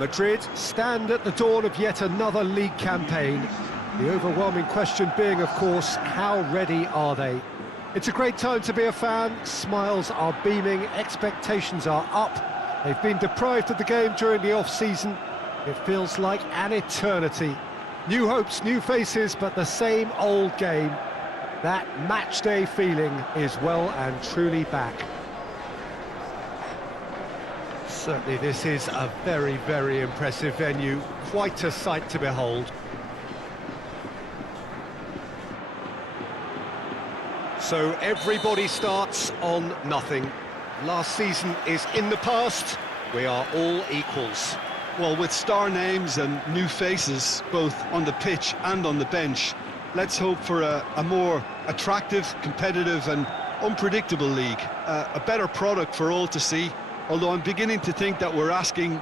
Madrid stand at the dawn of yet another league campaign. The overwhelming question being, of course, how ready are they? It's a great time to be a fan. Smiles are beaming, expectations are up. They've been deprived of the game during the off-season. It feels like an eternity. New hopes, new faces, but the same old game. That match-day feeling is well and truly back. Certainly this is a very, very impressive venue. Quite a sight to behold. So everybody starts on nothing. Last season is in the past. We are all equals. Well, with star names and new faces, both on the pitch and on the bench, let's hope for a more attractive, competitive and unpredictable league. A better product for all to see, although I'm beginning to think that we're asking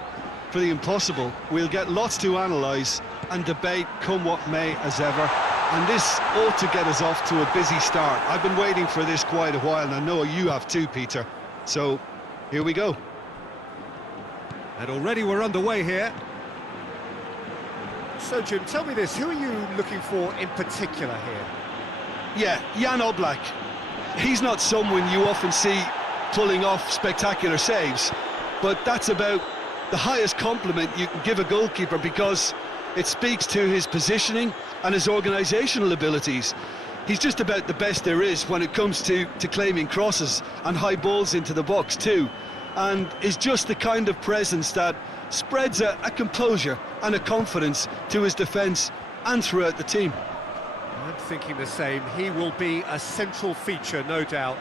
for the impossible. We'll get lots to analyse and debate come what may as ever. And this ought to get us off to a busy start. I've been waiting for this quite a while, and I know you have too, Peter. So, here we go. And already we're underway here. So, Jim, tell me this, who are you looking for in particular here? Yeah, Jan Oblak. He's not someone you often see pulling off spectacular saves, but that's about the highest compliment you can give a goalkeeper, because it speaks to his positioning and his organisational abilities. He's just about the best there is when it comes to claiming crosses and high balls into the box too, and is just the kind of presence that spreads a composure and a confidence to his defence and throughout the team. I'm thinking the same. He will be a central feature, no doubt.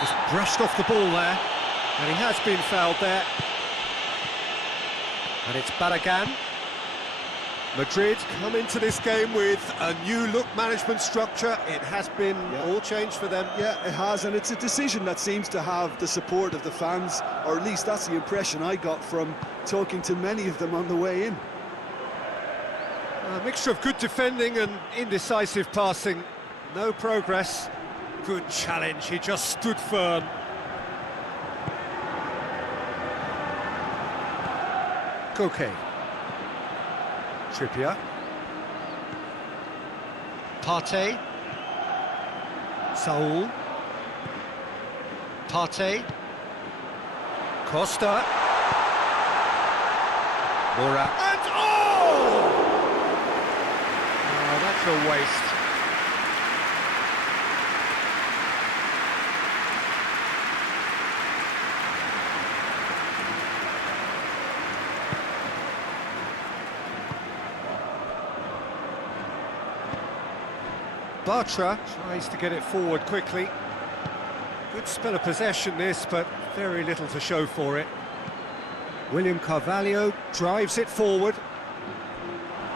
Just brushed off the ball there, and he has been fouled there. And it's Barragan. Madrid come into this game with a new look management structure. It has been all changed for them. Yeah, it has, and it's a decision that seems to have the support of the fans, or at least that's the impression I got from talking to many of them on the way in. A mixture of good defending and indecisive passing. No progress. Good challenge, he just stood firm. Koke. Trippier. Partey. Saul. Partey. Costa. Moura. And oh, that's a waste. Bartra tries to get it forward quickly. Good spell of possession this, but very little to show for it. William Carvalho drives it forward.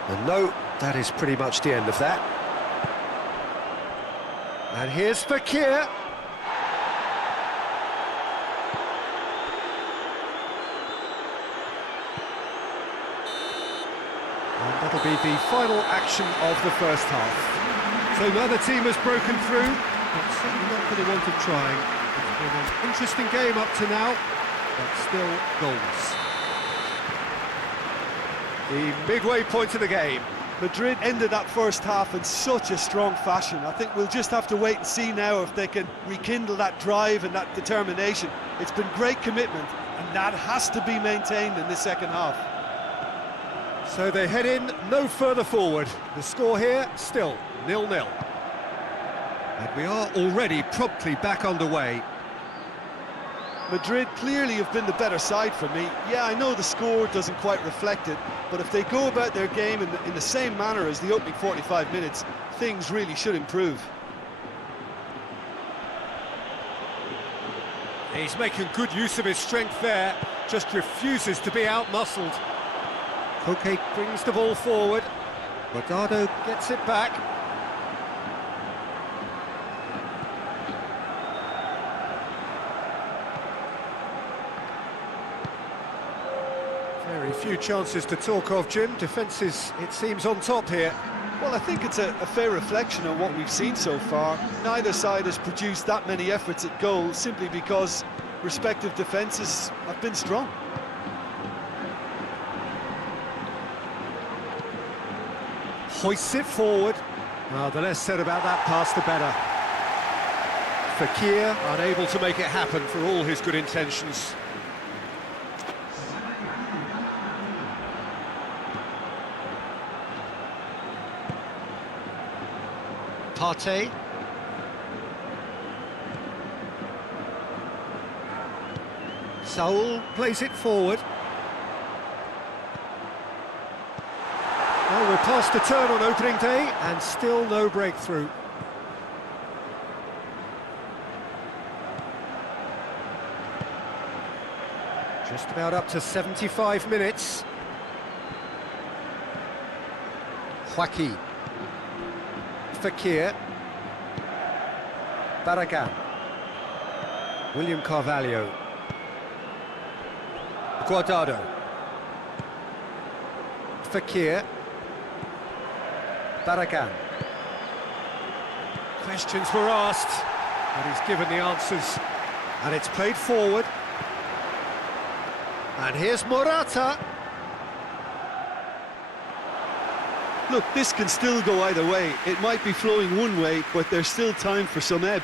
And no, that is pretty much the end of that. And here's Fekir. And that'll be the final action of the first half. So neither team has broken through, but certainly not for the want of trying. It's been an interesting game up to now, but still goals. The midway point of the game. Madrid ended that first half in such a strong fashion. I think we'll just have to wait and see now if they can rekindle that drive and that determination. It's been great commitment, and that has to be maintained in this second half. So they head in no further forward. The score here, still 0-0. And we are already promptly back underway. Madrid clearly have been the better side for me. Yeah, I know the score doesn't quite reflect it, but if they go about their game in the same manner as the opening 45 minutes, things really should improve. He's making good use of his strength there, just refuses to be out-muscled. Koke brings the ball forward. Guardado gets it back. Very few chances to talk of, Jim. Defence is, it seems, on top here. Well, I think it's a fair reflection on what we've seen so far. Neither side has produced that many efforts at goal simply because respective defences have been strong. Hoists it forward. Well, the less said about that pass, the better. Fekir unable to make it happen for all his good intentions. Partey. Saul plays it forward. Well, we're past the turn on opening day and still no breakthrough. Just about up to 75 minutes. Joaquin. Fekir. Barragan. William Carvalho. Guardado. Fekir. Barragan. Questions were asked, but he's given the answers. And it's played forward. And here's Morata. Look, this can still go either way. It might be flowing one way, but there's still time for some ebb.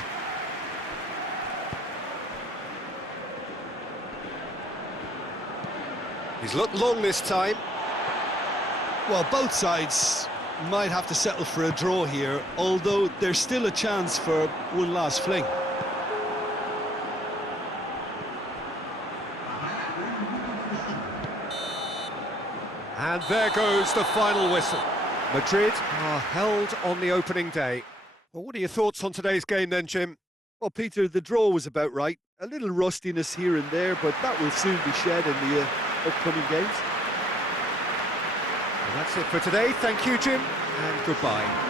He's looked long this time. Well, both sides might have to settle for a draw here, although there's still a chance for one last fling. And there goes the final whistle. Madrid are held on the opening day. Well, what are your thoughts on today's game then, Jim? Well, Peter, the draw was about right. A little rustiness here and there, but that will soon be shed in the upcoming games. Well, that's it for today. Thank you, Jim, and goodbye.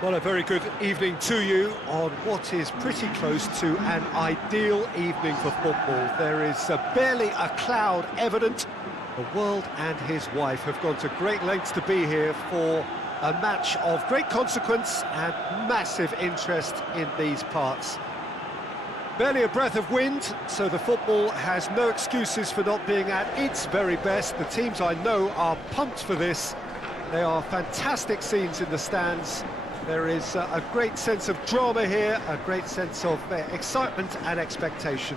Well, a very good evening to you on what is pretty close to an ideal evening for football. There is barely a cloud evident. The world and his wife have gone to great lengths to be here for a match of great consequence and massive interest in these parts. Barely a breath of wind, so the football has no excuses for not being at its very best. The teams I know are pumped for this. They are fantastic scenes in the stands. There is a great sense of drama here, a great sense of excitement and expectation.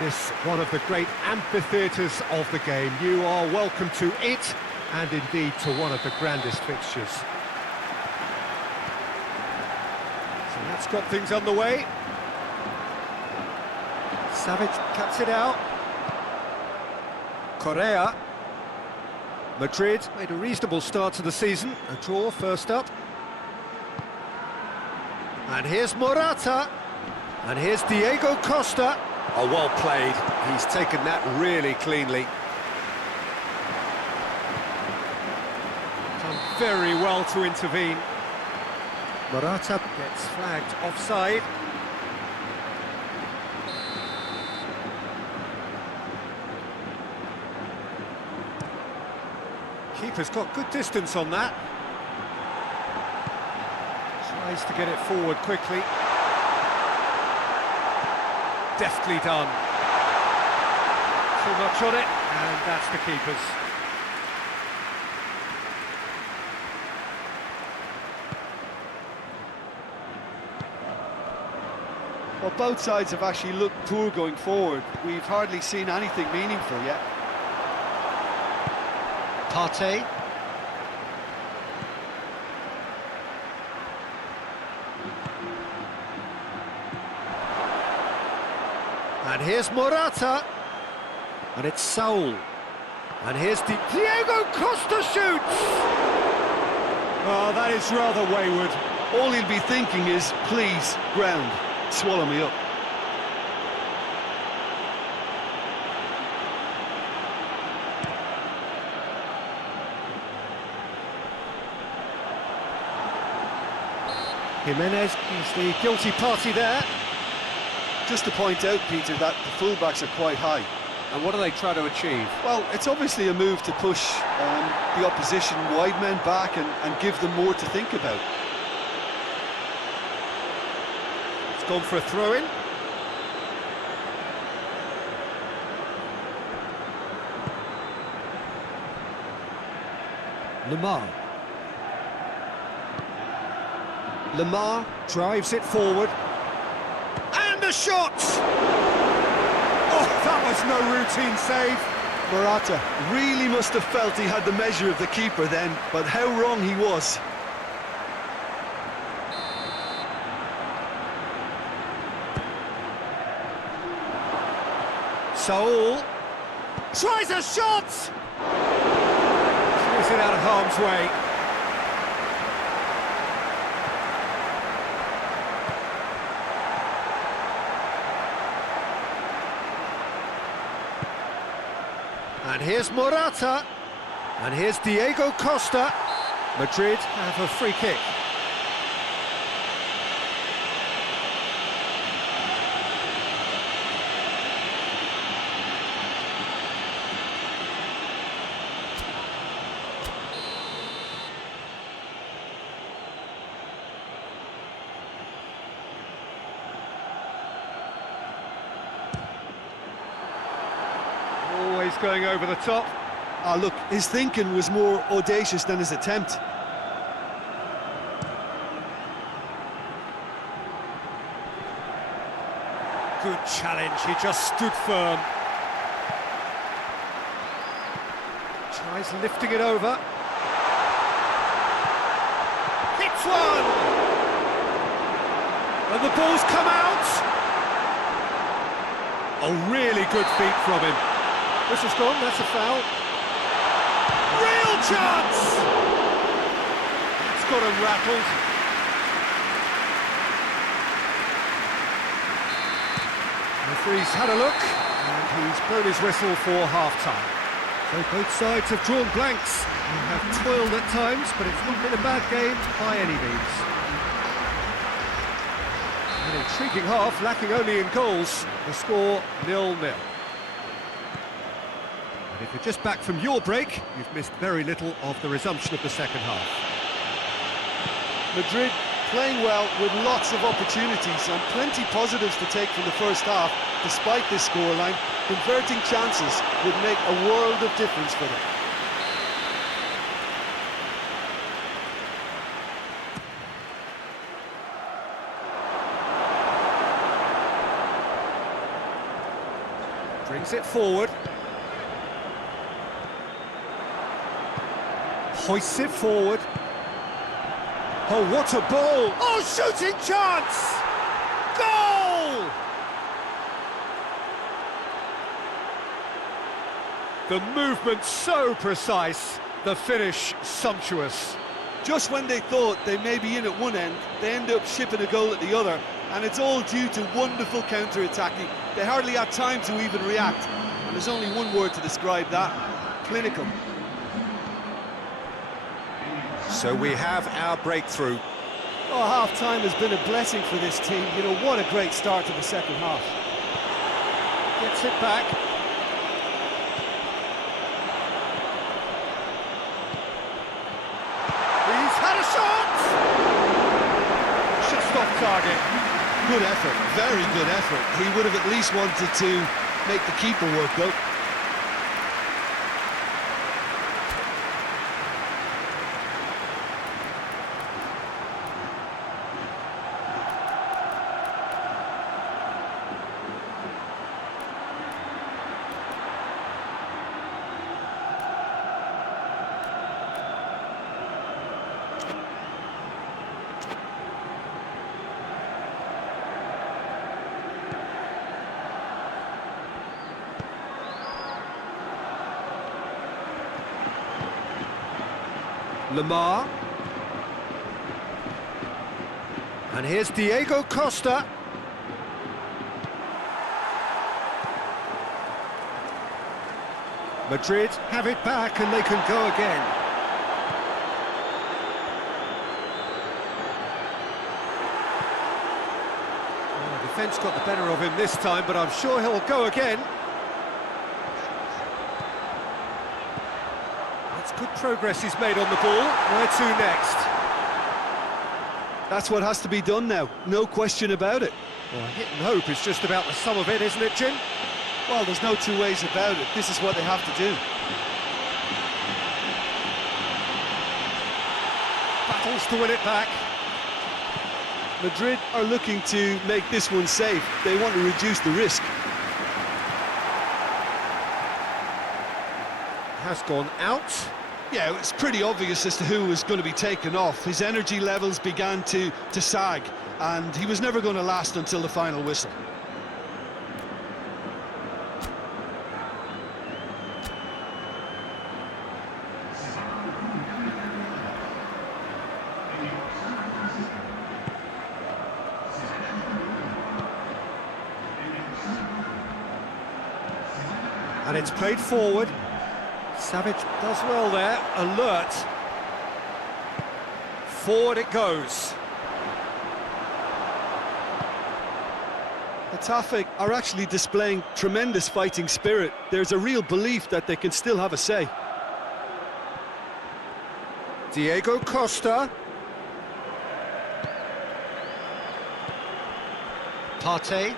This one of the great amphitheatres of the game. You are welcome to it, and indeed to one of the grandest fixtures. So that's got things underway. Savic cuts it out. Correa. Madrid made a reasonable start to the season, a draw first up. And here's Morata, and here's Diego Costa. Oh, well played, he's taken that really cleanly. Done very well to intervene. Morata gets flagged offside. Keeper's got good distance on that. Tries to get it forward quickly. Deftly done. Too much on it, and that's the keeper's. Well, both sides have actually looked poor going forward. We've hardly seen anything meaningful yet. Partey. And here's Morata. And it's Saul. And here's Diego Costa shoots! Oh, that is rather wayward. All he'll be thinking is, please, ground, swallow me up. Jimenez is the guilty party there. Just to point out, Peter, that the fullbacks are quite high. And what do they try to achieve? Well, it's obviously a move to push the opposition wide men back and give them more to think about. It's gone for a throw-in. Lemar drives it forward. And a shot! Oh, that was no routine save. Morata really must have felt he had the measure of the keeper then, but how wrong he was. Saul tries a shot! Clears it out of harm's way. And here's Morata, and here's Diego Costa. Madrid have a free kick. Always going over the top. Ah, look, his thinking was more audacious than his attempt. Good challenge, he just stood firm. Tries lifting it over. Hits one! And the ball's come out! Oh, really good feet from him. Whistle's gone, that's a foul. Real chance! It's got him rattled. The referee's had a look, and he's blown his whistle for half-time. So both sides have drawn blanks. They have toiled at times, but it's not been a bad game by any means. An intriguing half, lacking only in goals. The score 0-0. And if you're just back from your break, you've missed very little of the resumption of the second half. Madrid playing well with lots of opportunities and plenty positives to take from the first half. Despite this scoreline, converting chances would make a world of difference for them. Brings it forward. Hoists it forward. Oh, what a ball! Oh, shooting chance! Goal! The movement so precise, the finish sumptuous. Just when they thought they may be in at one end, they end up shipping a goal at the other, and it's all due to wonderful counter-attacking. They hardly had time to even react, and there's only one word to describe that: clinical. So we have our breakthrough. Oh, half-time has been a blessing for this team. You know, what a great start to the second half. Gets it back. He's had a shot! Just off target. Good effort, very good effort. He would have at least wanted to make the keeper work, though. Lamar. And here's Diego Costa. Madrid have it back and they can go again. Well, the defence got the better of him this time, but I'm sure he'll go again. Good progress he's made on the ball. Where to next? That's what has to be done now, no question about it. Well, a hit and hope is just about the sum of it, isn't it, Jim? Well, there's no two ways about it. This is what they have to do. Battles to win it back. Madrid are looking to make this one safe. They want to reduce the risk. Has gone out. Yeah, it was pretty obvious as to who was going to be taken off. His energy levels began to sag, and he was never going to last until the final whistle. And it's played forward. Savage does well there, alert. Forward it goes. Getafe are actually displaying tremendous fighting spirit. There's a real belief that they can still have a say. Diego Costa. Partey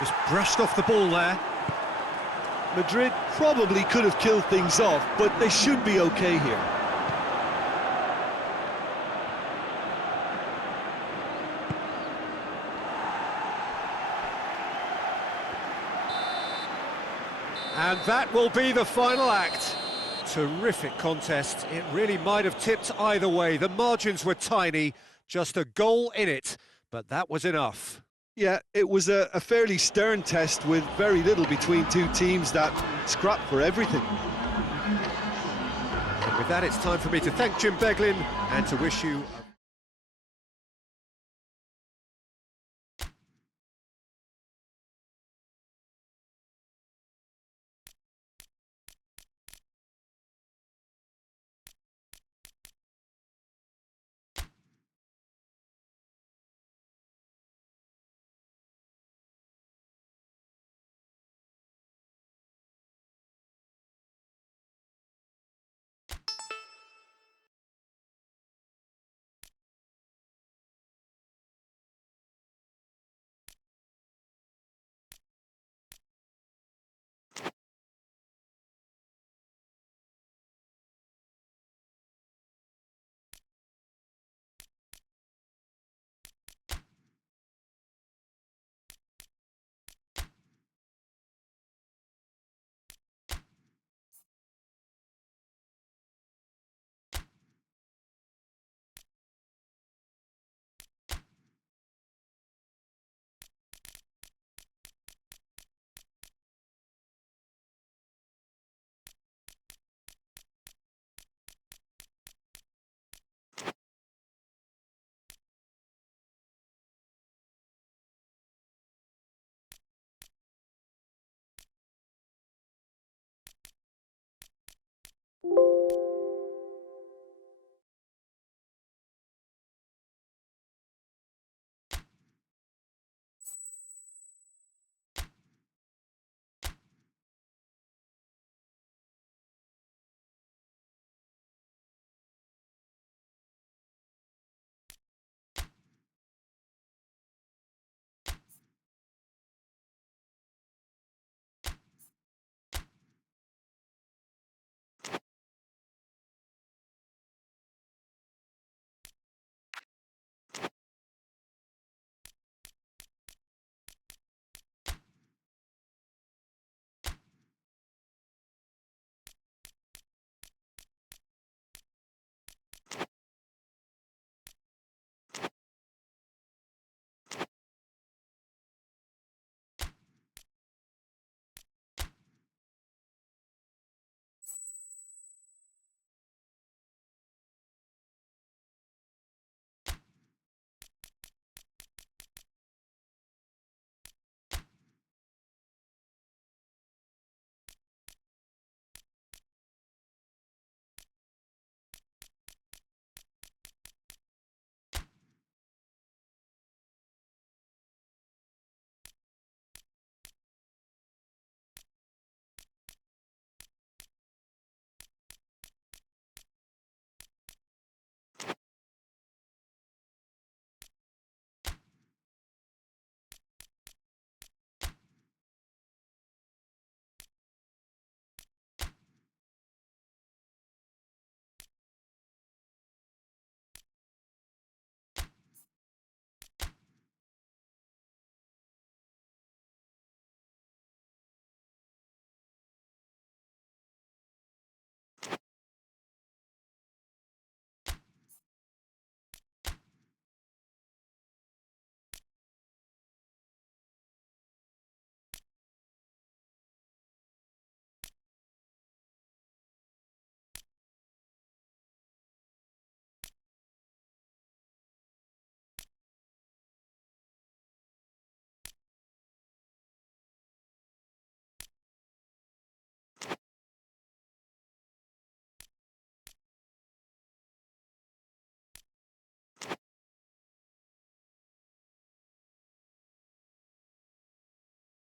just brushed off the ball there. Madrid probably could have killed things off, but they should be okay here. And that will be the final act. Terrific contest. It really might have tipped either way. The margins were tiny, just a goal in it, but that was enough. Yeah, it was a fairly stern test with very little between two teams that scrapped for everything. And with that, it's time for me to thank Jim Beglin and to wish you